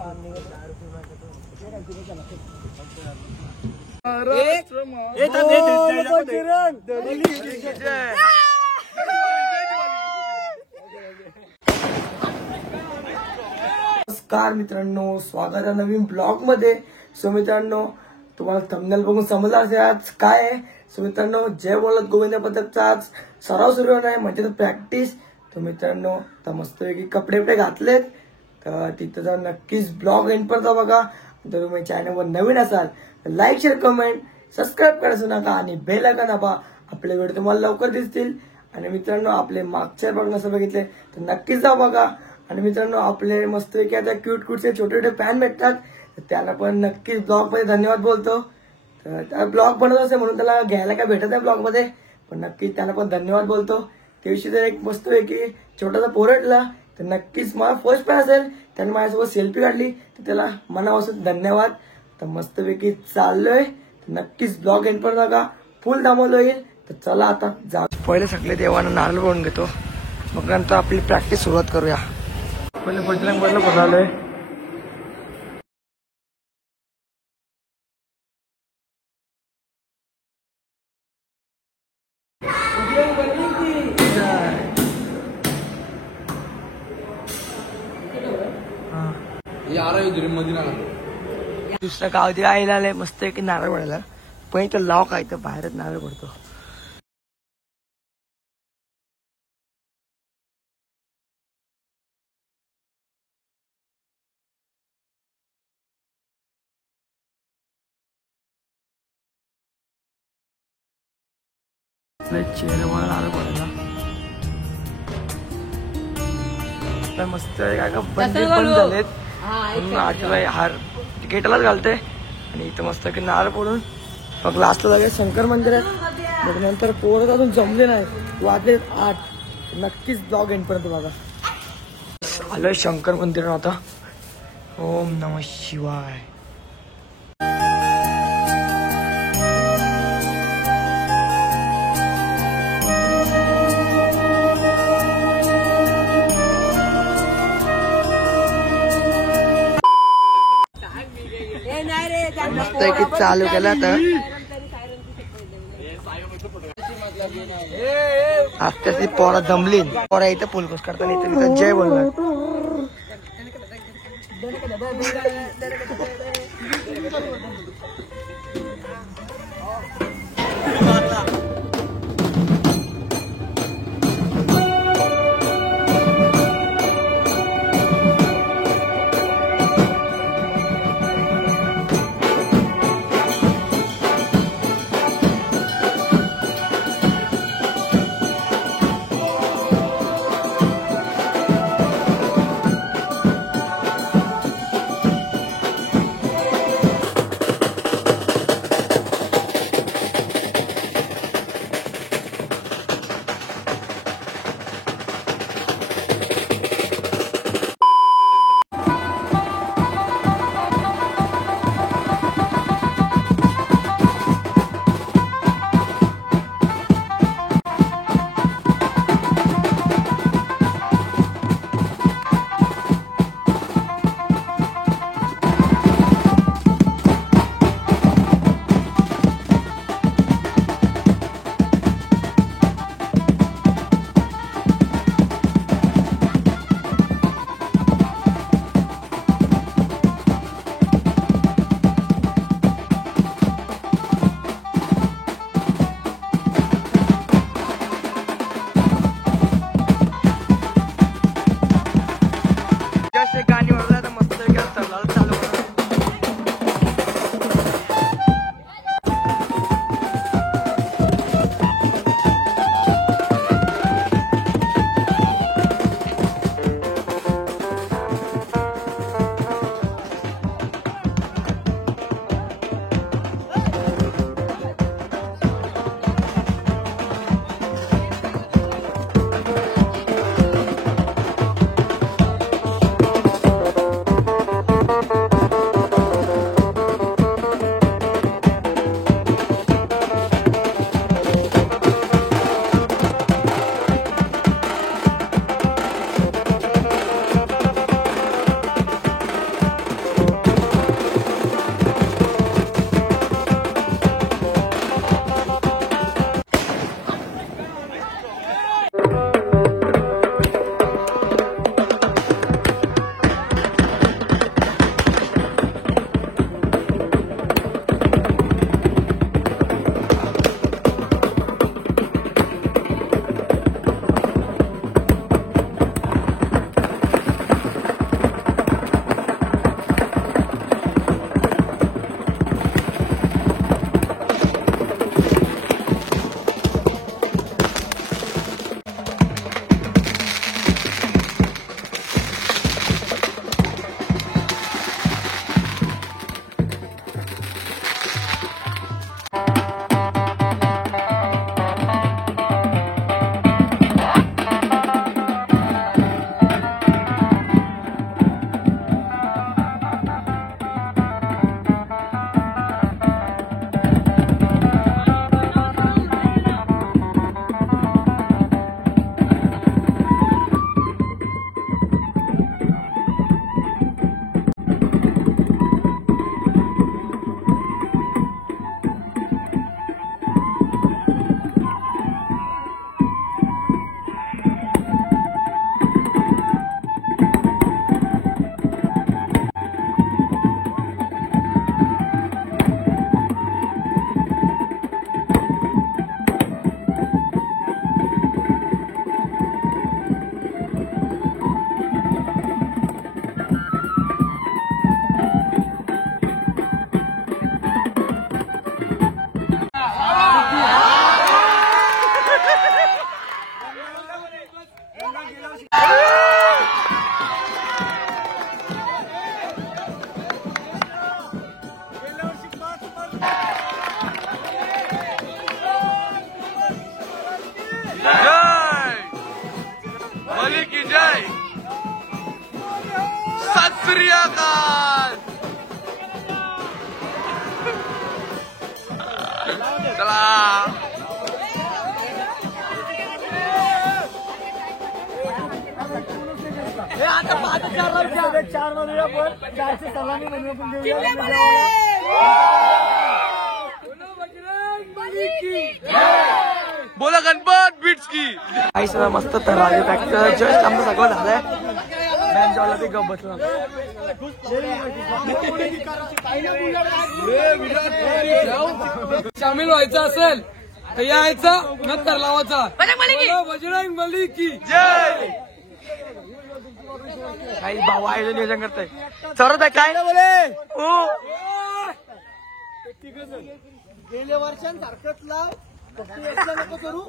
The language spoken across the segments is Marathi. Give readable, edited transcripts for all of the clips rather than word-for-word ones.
नमस्कार मित्रांनो, स्वागत आहे नवीन ब्लॉग मध्ये। सो मित्रांनो, तुम्हाला थंबनेल बघून समजलं असेल आज काय आहे। सो मित्रांनो, जय बोलत गोविंद पथकचा आज सराव सुरू होणार आहे, म्हणजे प्रॅक्टिस। तर मित्रांनो, तर मस्तपैकी कपडे घातलेत, तर तिथं जाऊन नक्कीच ब्लॉग एंड पर्यंत बघा। जर तुम्ही चॅनलवर नवीन असाल तर लाईक शेअर कमेंट सबस्क्राईब करायचं नका आणि बेल आयकॉन दाबा, आपले व्हिडिओ तुम्हाला लवकर दिसतील। आणि मित्रांनो, आपले मागच्या ब्लॉग नसं बघितले तर नक्कीच जा बघा। आणि मित्रांनो, आपले मस्तपैकी आता क्यूट छोटे छोटे फॅन भेटतात, तर त्याला पण नक्कीच ब्लॉग मध्ये धन्यवाद बोलतो। तर त्या ब्लॉग बनवत असेल म्हणून त्याला घ्यायला काय भेटत आहे ब्लॉग मध्ये, पण नक्कीच त्याला पण धन्यवाद बोलतो। त्याविषयी जर एक मस्तपैकी छोटासा पोरटला तर नक्कीच मला फर्स्ट फॅन असेल, त्याने माझ्यासोबत सेल्फी काढली तर त्याला मनापासून धन्यवाद। तर मस्तपैकी चाललोय, नक्कीच ब्लॉग एंड पर्यंत बघा, फुल दामवलं होईल। तर चला आता जा, पहिले सगळे देवांना नारळ बनवून घेतो, मग नंतर आपली प्रॅक्टिस सुरुवात करूया। पहिले बजरंग बलीला बोलावलंय। दुसरं गाव ते आईला आलंय मस्त की नारळ पडायला, पण इथं लाव काय तर बाहेरच नारळ पडतो। चेहऱ्यावर नारळ पडायला मस्त काय का बंदी पण झालेत, आठवय हार तिकीटालाच घालते। आणि इथं मस्त की नारळ पडून मग लास्टला लगेच शंकर मंदिर आहे, मग नंतर पोरत अजून जमले नाही, वाजले 8। नक्कीच ब्लॉग एंड पर्यंत बघा। आलोय शंकर मंदिर आता। ओम नमः शिवाय। मस्त की चालू केला तर आता ती पोरा दमली, पोरा इथं फुलकोस करताना इथं जय बोलणार। सूर्यकांत. चला आता 4 म्हणूया पण 4ची सलामी म्हणूया पण बोला गणपत बीट्स की. काही सर मस्त तराजे फॅक्टर जस्ट आमचं सगळं झालंय. बँजवाला ते गप बसला. सामील व्हायचं असेल तर यायचं नंतर लावायचा. बजरंग बली की जय. काही भाऊ आयोजन नियोजन करताय सरत आहे काय हो गेल्या वर्षांसारखंच लाव नको करू.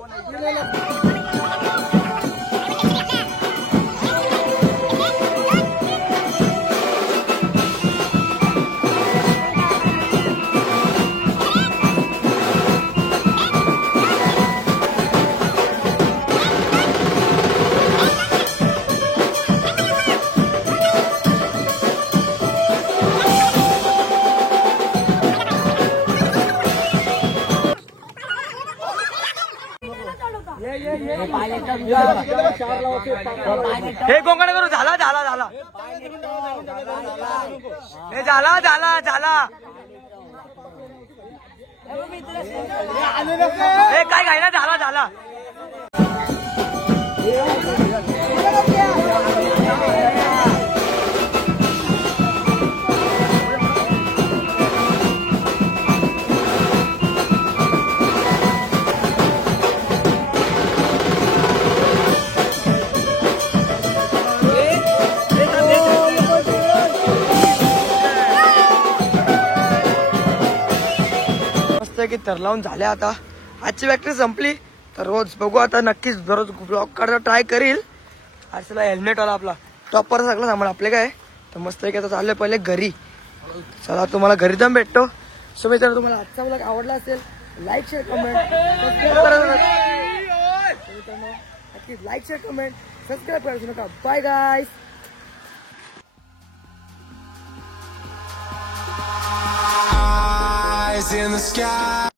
हे कोंकण करू. झाला झाला झाला हे झाला झाला झाला. हे काय घायला झाला झाला. की तर लावून झाल्या. आता आजची फॅक्टरी संपली तर रोज बघू आता नक्कीच दररोज ब्लॉग काढायला ट्राय करील. आजला हेल्मेट वाला आपला टॉपर सगळं सामान आपले काय तर मस्त की आता चाललोय पहिले घरी. चला तुम्हाला घरी जाऊन भेटतो. सो मित्रांनो तुम्हाला आजचा ब्लॉग आवडला असेल लाईक शेअर कमेंट नक्कीच लाईक शेअर कमेंट सबस्क्राईब करायचं नका. Bye guys. In the sky.